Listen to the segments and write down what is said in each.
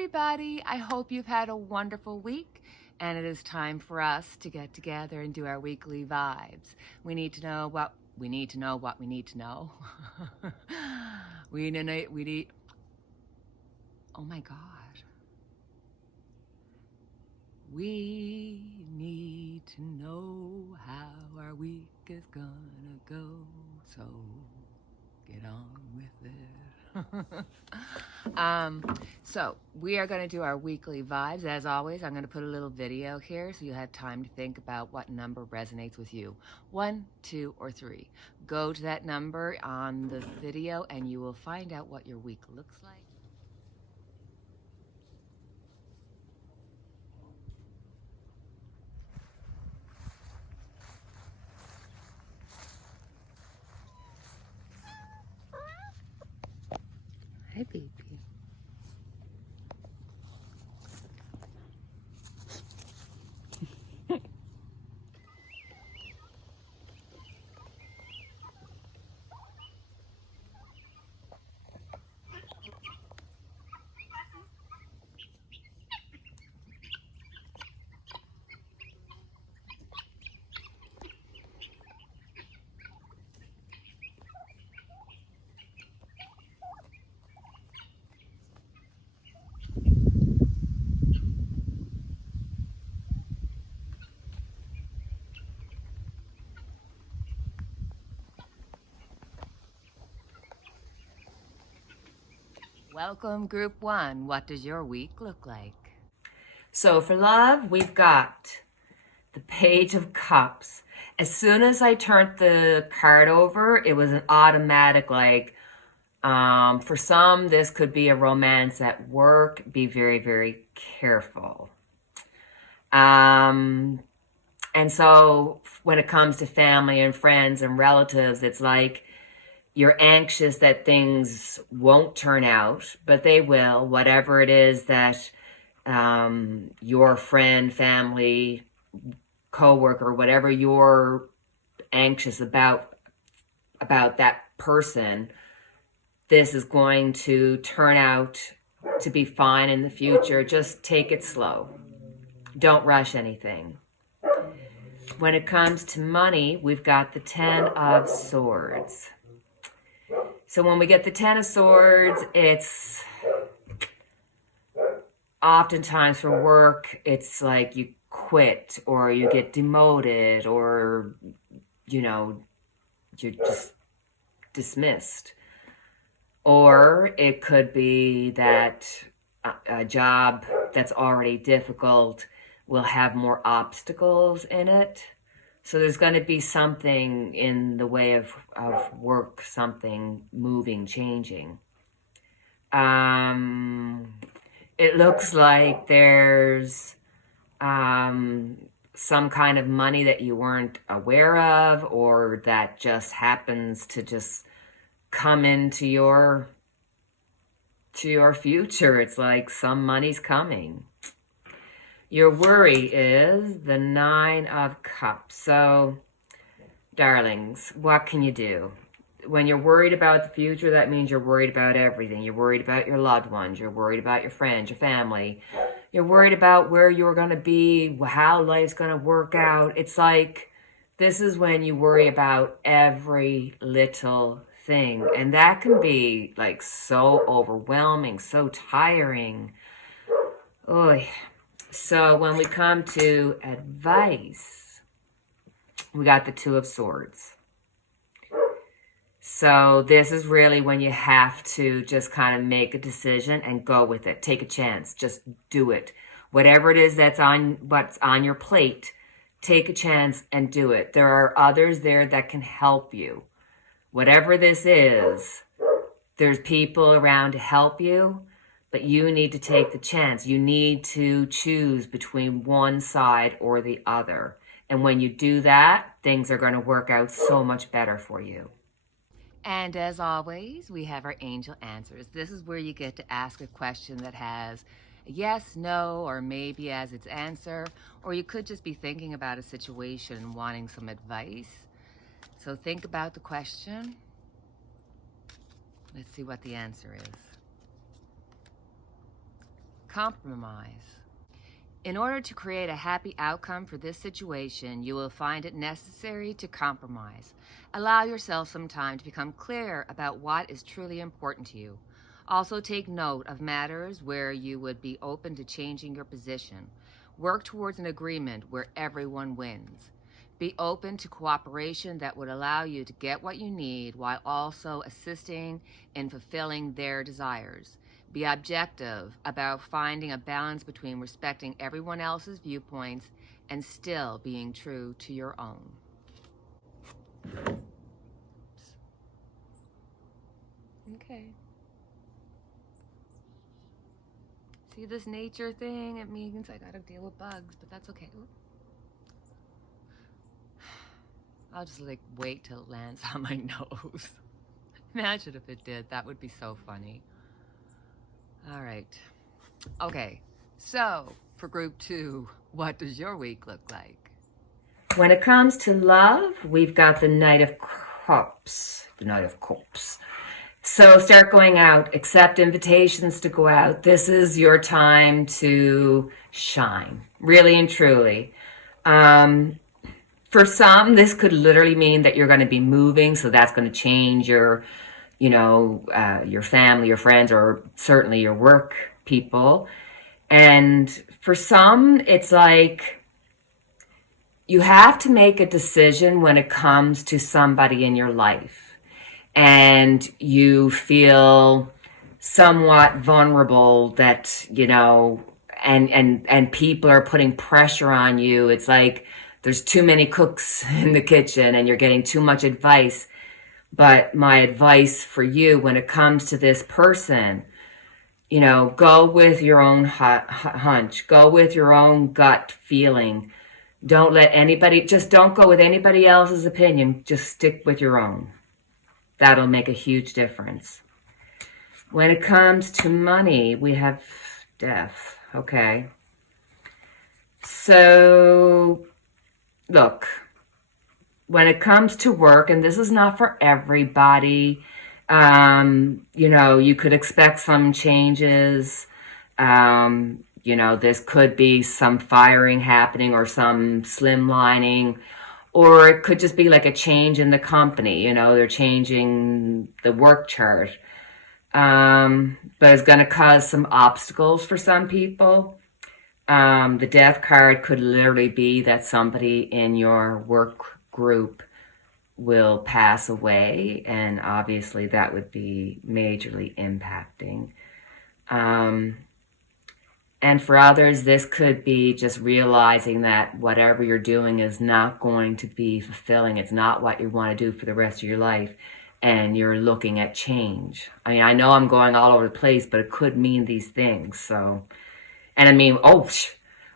everybody. I hope you've had a wonderful week, and it is time for us to get together and do our weekly vibes. We need to know what we need to know what we need to know. we need, oh my God. We need to know how our week is gonna go, so get on with it. So we are going to do our weekly vibes. As always, I'm going to put a little video here so you have time to think about what number resonates with you. 1, 2, or 3. Go to that number on the video and you will find out what your week looks like. Hi, baby. Welcome, Group 1. What does your week look like? So for love, we've got the Page of Cups. As soon as I turned the card over, it was an automatic, like, for some, this could be a romance at work. Be very, very careful. And so when it comes to family and friends and relatives, it's like, you're anxious that things won't turn out, but they will. Whatever it is that your friend, family, coworker, whatever you're anxious about that person, this is going to turn out to be fine in the future. Just take it slow. Don't rush anything. When it comes to money, we've got the 10 of Swords. So when we get the 10 of Swords, it's oftentimes for work, it's like you quit or you get demoted or, you know, you're just dismissed. Or it could be that a job that's already difficult will have more obstacles in it. So there's going to be something in the way of work, something moving, changing. It looks like there's some kind of money that you weren't aware of, or that just happens to just come into your future. It's like some money's coming. Your worry is the 9 of Cups. So, darlings, what can you do? When you're worried about the future, that means you're worried about everything. You're worried about your loved ones. You're worried about your friends, your family. You're worried about where you're going to be, how life's going to work out. It's like, this is when you worry about every little thing. And that can be like so overwhelming, so tiring. Oy. So when we come to advice, we got the 2 of Swords. So this is really when you have to just kind of make a decision and go with it. Take a chance. Just do it. Whatever it is what's on your plate, take a chance and do it. There are others there that can help you. Whatever this is, there's people around to help you. But you need to take the chance. You need to choose between one side or the other. And when you do that, things are going to work out so much better for you. And as always, we have our angel answers. This is where you get to ask a question that has a yes, no, or maybe as its answer. Or you could just be thinking about a situation and wanting some advice. So think about the question. Let's see what the answer is. Compromise. In order to create a happy outcome for this situation, you will find it necessary to compromise. Allow yourself some time to become clear about what is truly important to you. Also take note of matters where you would be open to changing your position. Work towards an agreement where everyone wins. Be open to cooperation that would allow you to get what you need while also assisting in fulfilling their desires. Be objective about finding a balance between respecting everyone else's viewpoints and still being true to your own. Okay. See this nature thing? It means I gotta deal with bugs, but that's okay. I'll just like wait till it lands on my nose. Imagine if it did. That would be so funny. All right. Okay. So for group 2, what does your week look like? When it comes to love, we've got the Knight of Cups. The Knight of Cups. So start going out. Accept invitations to go out. This is your time to shine. Really and truly. For some, this could literally mean that you're going to be moving. So that's going to change your your family, your friends, or certainly your work people. And for some, it's like you have to make a decision when it comes to somebody in your life. And you feel somewhat vulnerable that, and people are putting pressure on you. It's like there's too many cooks in the kitchen and you're getting too much advice. But my advice for you when it comes to this person, go with your own hunch. Go with your own gut feeling. Don't go with anybody else's opinion. Just stick with your own. That'll make a huge difference. When it comes to money, we have death. Okay. So, look. When it comes to work, and this is not for everybody, you could expect some changes. This could be some firing happening or some slimlining, or it could just be like a change in the company. They're changing the work chart. But it's going to cause some obstacles for some people. The death card could literally be that somebody in your work group will pass away, and obviously that would be majorly impacting. And for others, this could be just realizing that whatever you're doing is not going to be fulfilling. It's not what you want to do for the rest of your life, and you're looking at change. I mean, I know I'm going all over the place, but it could mean these things. So, and I mean,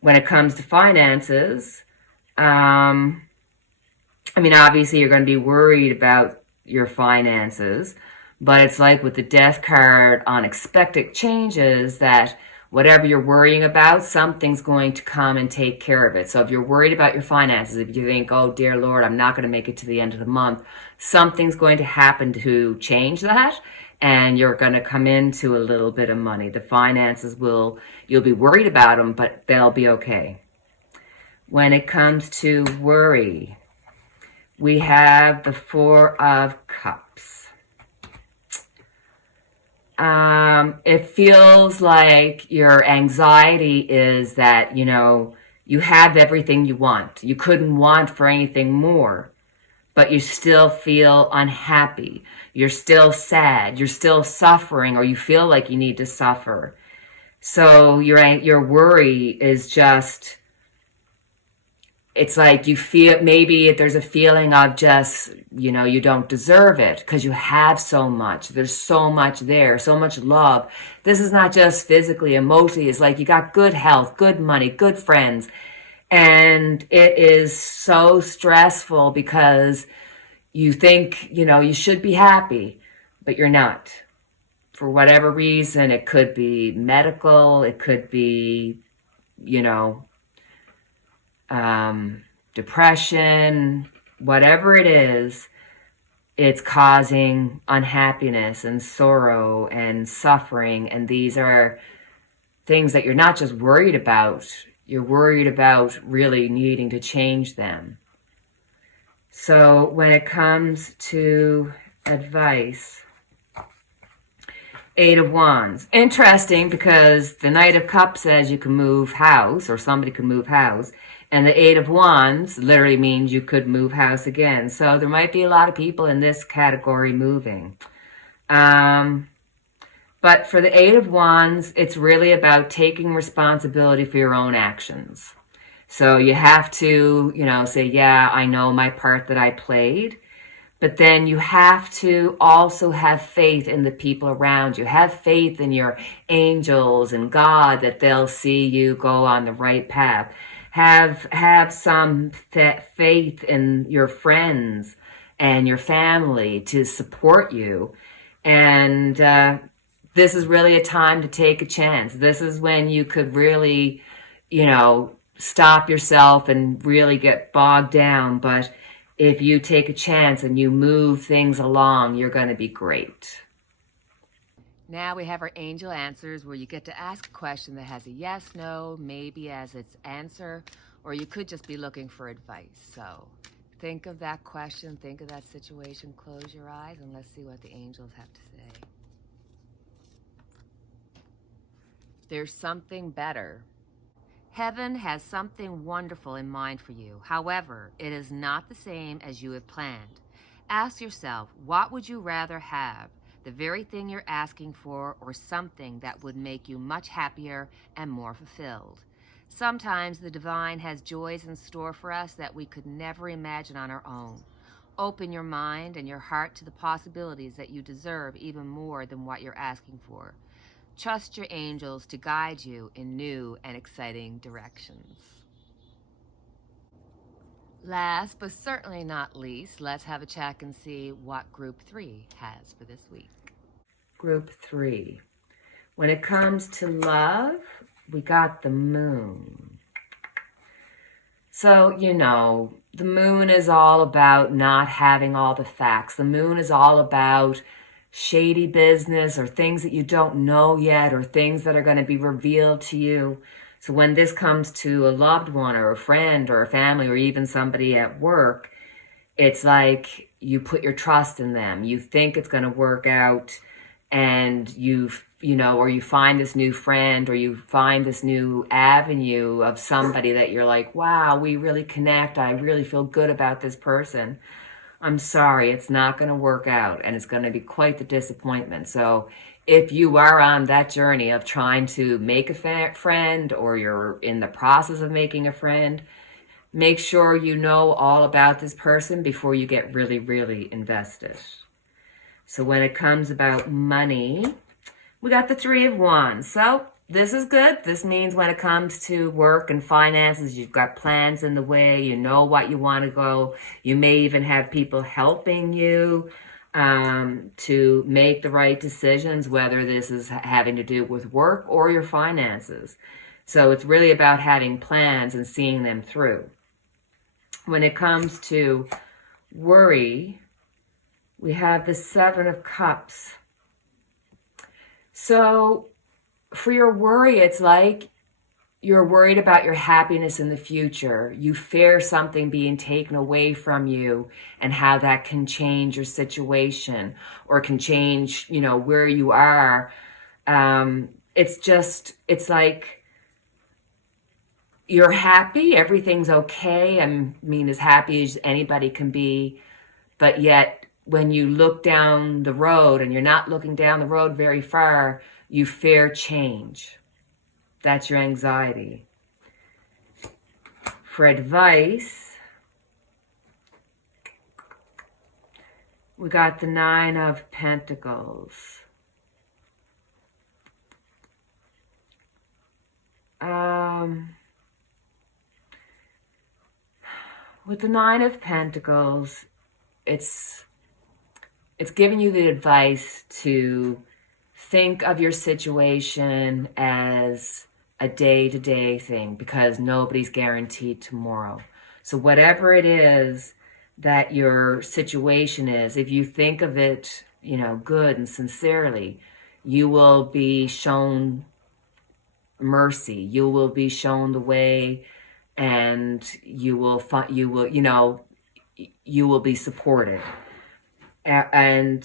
when it comes to finances, obviously you're going to be worried about your finances, but it's like with the death card, unexpected changes, that whatever you're worrying about, something's going to come and take care of it. So if you're worried about your finances, if you think, oh dear Lord, I'm not going to make it to the end of the month, something's going to happen to change that, and you're going to come into a little bit of money. The finances you'll be worried about them, but they'll be okay. When it comes to worry, we have the 4 of Cups. It feels like your anxiety is that, you have everything you want. You couldn't want for anything more, but you still feel unhappy. You're still sad. You're still suffering, or you feel like you need to suffer. So your worry is just, it's like you feel, maybe there's a feeling of just, you don't deserve it because you have so much. There's so much there, so much love. This is not just physically, emotionally. It's like you got good health, good money, good friends. And it is so stressful because you think, you should be happy, but you're not. For whatever reason, it could be medical, it could be, depression, whatever it is, it's causing unhappiness and sorrow and suffering. And these are things that you're not just worried about, you're worried about really needing to change them. So when it comes to advice, Eight of Wands. Interesting, because the Knight of Cups says you can move house, or somebody can move house. And the Eight of Wands literally means you could move house again. So there might be a lot of people in this category moving. But for the Eight of Wands, it's really about taking responsibility for your own actions. So you have to, say, yeah, I know my part that I played. But then you have to also have faith in the people around you. Have faith in your angels and God that they'll see you go on the right path. Have some faith in your friends and your family to support you. And this is really a time to take a chance. This is when you could really, stop yourself and really get bogged down. But if you take a chance and you move things along, you're going to be great. Now we have our angel answers, where you get to ask a question that has a yes, no, maybe as its answer, or you could just be looking for advice. So think of that question, think of that situation, close your eyes, and let's see what the angels have to say. There's something better. Heaven has something wonderful in mind for you. However, it is not the same as you have planned. Ask yourself, what would you rather have? The very thing you're asking for, or something that would make you much happier and more fulfilled? Sometimes the divine has joys in store for us that we could never imagine on our own. Open your mind and your heart to the possibilities that you deserve even more than what you're asking for. Trust your angels to guide you in new and exciting directions. Last but certainly not least, let's have a check and see what Group 3 has for this week. Group 3. When it comes to love, we got the Moon. So, the Moon is all about not having all the facts. The Moon is all about shady business, or things that you don't know yet, or things that are going to be revealed to you. So when this comes to a loved one, or a friend, or a family, or even somebody at work, it's like you put your trust in them. You think it's going to work out, and or you find this new friend, or you find this new avenue of somebody that you're like, wow, we really connect. I really feel good about this person. I'm sorry, it's not going to work out, and it's going to be quite the disappointment. So if you are on that journey of trying to make a friend, or you're in the process of making a friend, make sure you know all about this person before you get really, really invested. So when it comes about money, we got the Three of Wands. So this is good. This means when it comes to work and finances, you've got plans in the way, you know what you want to go. You may even have people helping you to make the right decisions, whether this is having to do with work or your finances. So it's really about having plans and seeing them through. When it comes to worry, we have the Seven of Cups. So for your worry, it's like you're worried about your happiness in the future. You fear something being taken away from you, and how that can change your situation, or can change, where you are. It's like you're happy, everything's okay. I mean, as happy as anybody can be, but yet when you look down the road, and you're not looking down the road very far, you fear change. That's your anxiety. For advice, we got the Nine of Pentacles. With the Nine of Pentacles, it's giving you the advice to think of your situation as a day-to-day thing, because nobody's guaranteed tomorrow. So whatever it is that your situation is, if you think of it, good and sincerely, you will be shown mercy. You will be shown the way, and you will you will be supported. And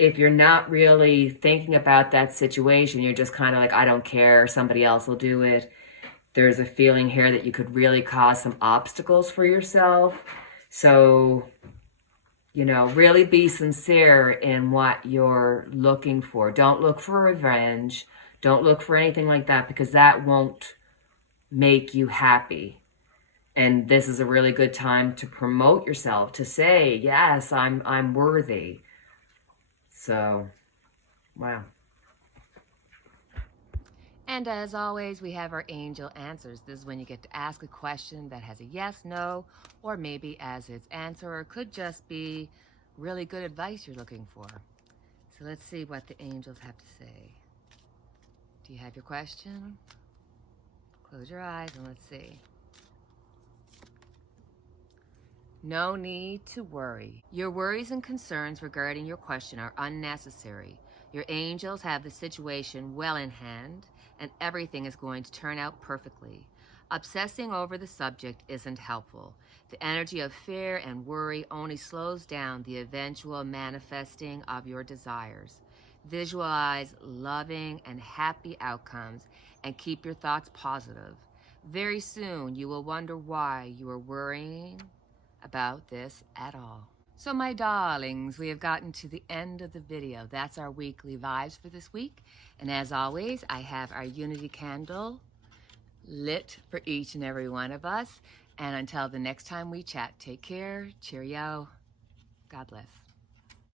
if you're not really thinking about that situation, you're just kind of like, I don't care, somebody else will do it. There's a feeling here that you could really cause some obstacles for yourself. So, really be sincere in what you're looking for. Don't look for revenge. Don't look for anything like that, because that won't make you happy. And this is a really good time to promote yourself, to say, yes, I'm worthy. So, wow. And as always, we have our angel answers. This is when you get to ask a question that has a yes, no, or maybe as its answer, or could just be really good advice you're looking for. So let's see what the angels have to say. Do you have your question? Close your eyes and let's see. No need to worry. Your worries and concerns regarding your question are unnecessary. Your angels have the situation well in hand, and everything is going to turn out perfectly. Obsessing over the subject isn't helpful. The energy of fear and worry only slows down the eventual manifesting of your desires. Visualize loving and happy outcomes and keep your thoughts positive. Very soon, you will wonder why you are worrying about this at all. So my darlings, we have gotten to the end of the video. That's our weekly vibes for this week. And as always, I have our unity candle lit for each and every one of us. And until the next time we chat, take care, cheerio, God bless.